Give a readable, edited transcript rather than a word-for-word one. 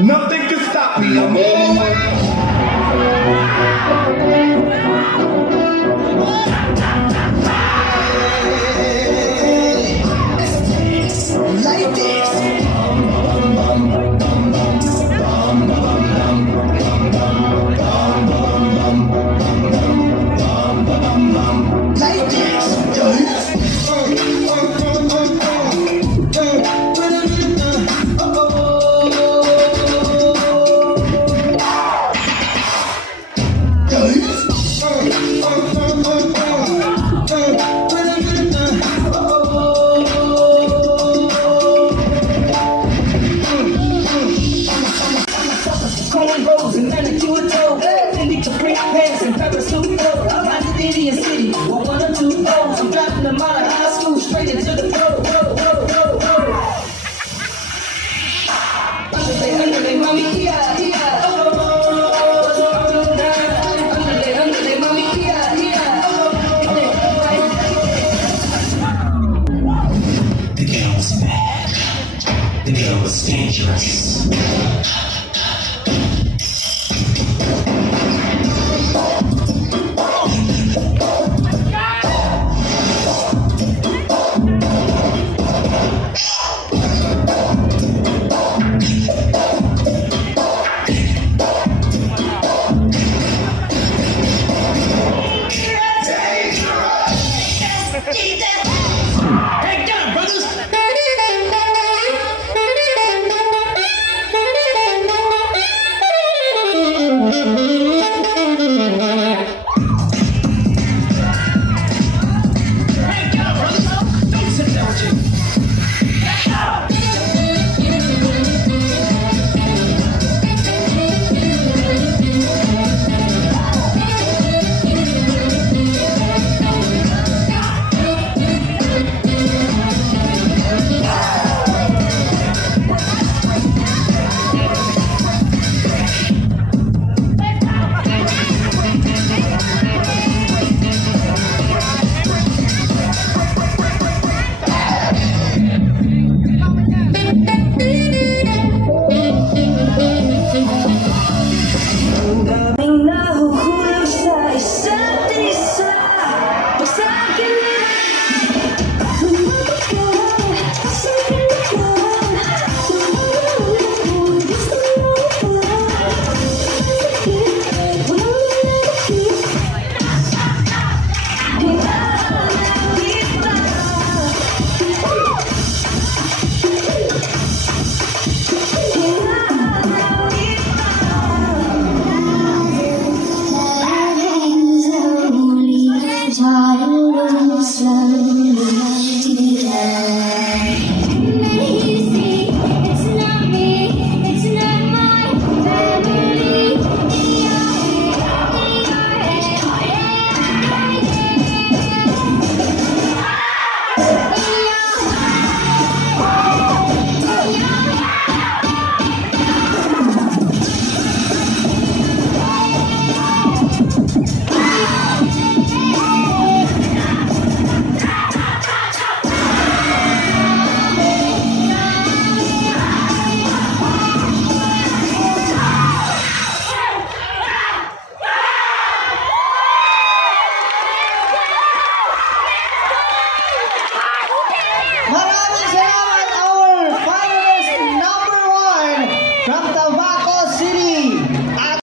Nothing can stop me. I'm all like this. Like this. Rose and manicure toe, Fendi Capri pants and parasuit flow. I'm out of Indian City, with 1 or 2 O's. I'm dropping them out of high school straight into the pro. Underlay, mommy, yeah. Underlay, mommy, yeah. The girl was bad. The girl was dangerous. Hey, get him, brothers! Don't sit there with you. Maraming salamat, our finalist number 1 from the